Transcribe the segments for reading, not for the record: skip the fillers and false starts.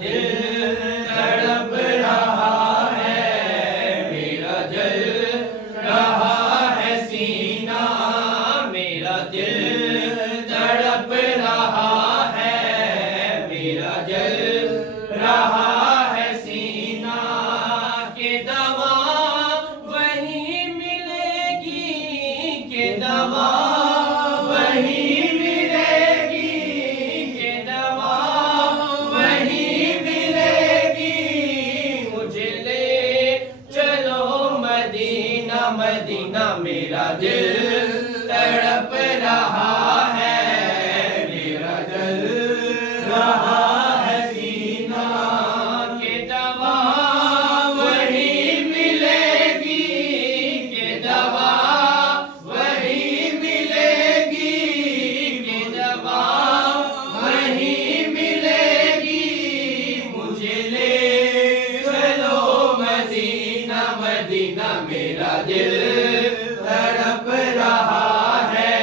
दिल तड़प रहा है, मेरा जल रहा है सीना, मेरा दिल तड़प रहा है, मेरा जल रहा है सीना। के दवा वही मिलेगी, के दवा वही मिलेगी, के दवा वही मिलेगी। मुझे ले चलो मदीना, मदीना मेरा दिल तड़प रहा है, मेरा दिल रहा है सीना। के दवा वही मिलेगी, के दवा वही मिलेगी, के दवा वही मिलेगी। मुझे ले चलो मदीना, मदीना मेरा दिल तड़प रहा है,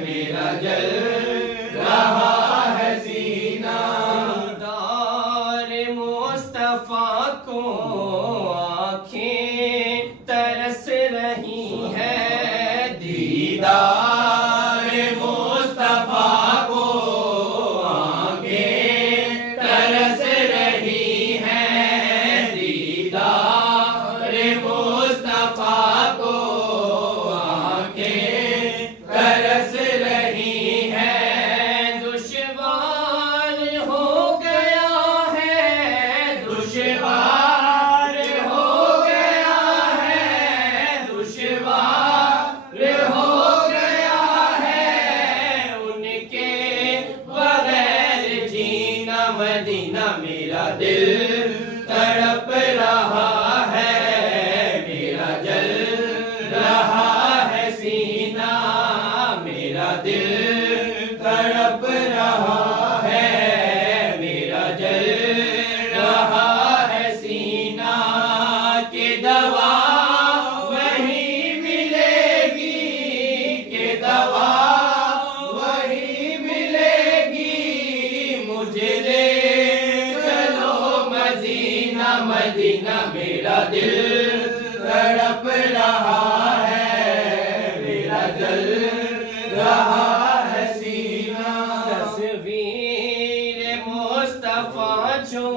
मेरा जल रहा है सीना। दीदार मुस्तफा को आँखें तरस रही है, दीदार मुस्तफा को आँखें तरस रही है, दीदार मुस्तफा को आँखें तरस रही है। दुश्वार हो गया है, दुश्वार हो गया है, दुश्वार हो गया है। उनके बगैर जीना, मदीना मेरा दिल तड़प रहा है, मेरा जल रहा है सीना, मेरा दिल तड़प रहा है, मेरा जल रहा है सीना। के दवा वही मिलेगी, के दवा वही मिलेगी। मुझे ले चलो मदीना, मदीना मेरा दिल तड़प रहा है, मेरा जल रहा है सीना। तस्वीर मुस्तफा जो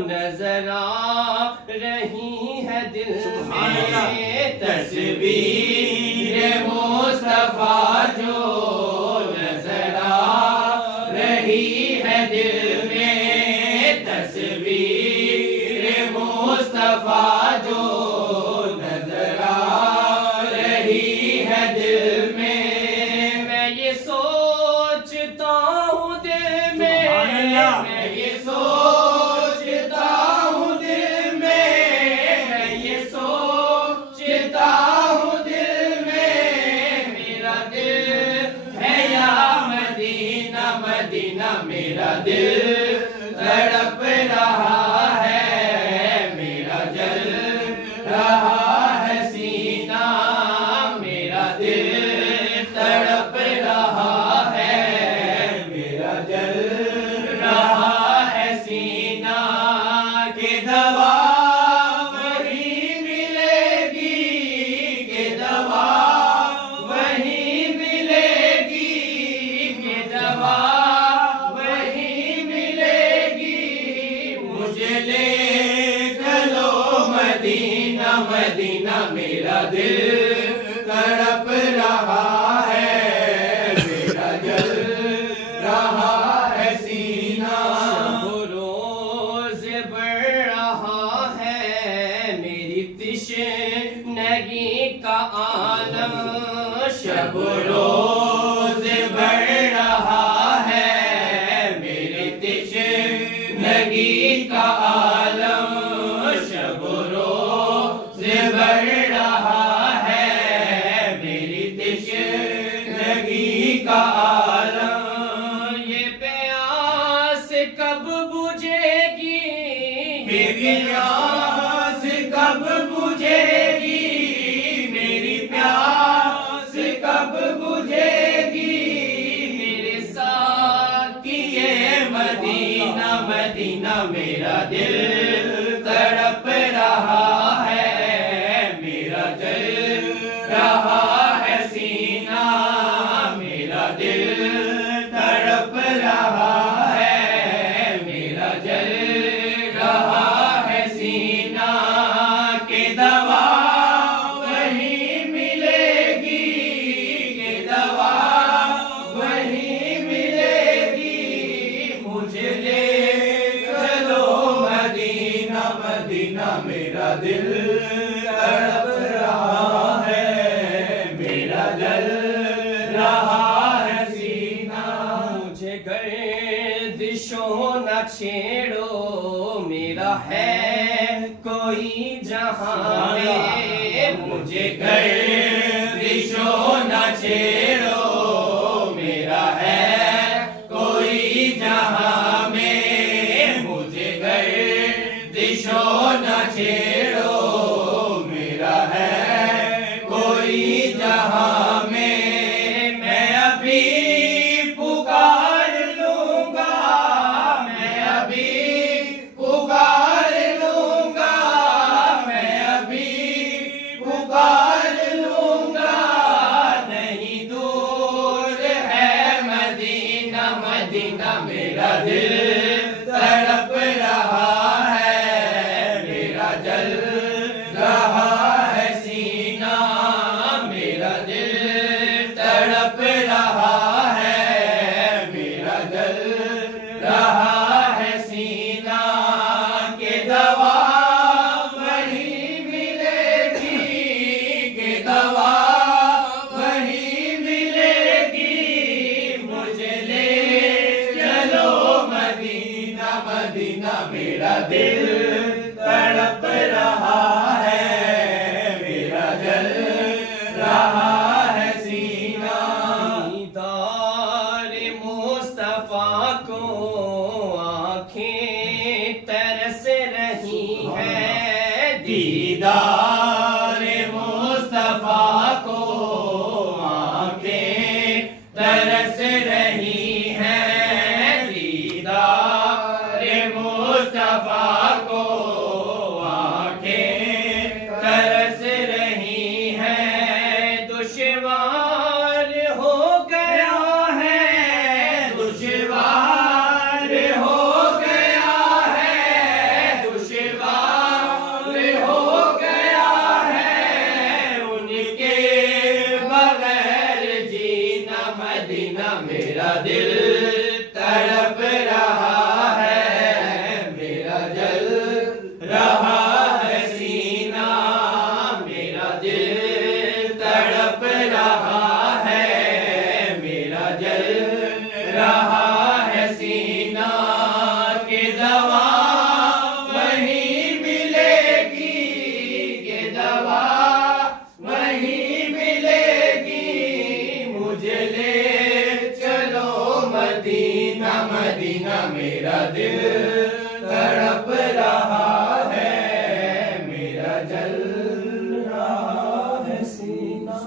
नजर आ रही है दिल में, तस्वीर मुस्तफा जो नजर आ रही है दिल में, तस्वीर मुस्तफा जो नजर आ रही है दिल में। मैं ये सोचता हूँ दिल में, मैं ये सोचता हूँ दिल में, मैं ये सोचता हूँ दिल में। मेरा दिल है या मदीना, मदीना मेरा दिल तड़प रहा है, मेरा जल रहा है सीना, मेरा दिल तड़प रहा है, मेरा जल रहा है सीना। के दवा वही मिलेगी, के दवा वही मिलेगी, के दवा वही मिलेगी। मुझे ले चलो मदीना, मदीना मेरा दिल तड़प रहा है, मेरा जल रहा है सीना। शब रोज बढ़ रहा है मेरी तिश्नगी का आलम, शब रोज बढ़ रहा है मेरी तिश्नगी का आलम, शब रोज बढ़ रहा है मेरी तिश्नगी का आलम। ये प्यास कब बुझेगी, ये प्यास कब बुझेगी, मेरी प्यास कब बुझेगी। न छेड़ो मेरा है कोई जहां में, मुझे गर्दिशों न छेड़ो मेरा है कोई जहां में, मुझे गर्दिशों न छेड़ो मेरा है कोई जहां में, मैं अभी पुकार लूंगा, मैं अभी पुकार लूंगा, मैं अभी पुकार लूंगा, नहीं दूर है मदीना, मदीना मेरा दिल तड़प रहा है, मेरा जल रहा है सीना, मेरा दिल तड़प रहा है, मेरा जल रहा है सीना, के दवा वही मिलेगी, के दवा वही मिलेगी, मुझे ले चलो मदीना, मदीना मेरा दिल तड़प रहा है, मेरा जल रहा है सीना, दीदार मुस्तफा को आंखें तरस रही है, दीदार मुस्तफा को आंखें तरस रही हैं, दीदार मुस्तफा को आंखें तरस रही हैं, दुश्वार हो गया है, दुश्वार हो गया है, दुश्वार हो गया है, उनके बगैर जीना, मदीना मेरा दिल तड़प रहा है, मेरा जल रहा है सीना, मेरा दिल तड़प रहा है, मेरा जल रहा है सीना, के दवा वही मिलेगी, के दवा वही मिलेगी, मुझे ले चलो मदीना, मदीना मेरा दिल तड़प रहा है, मेरा जल रहा है सीना।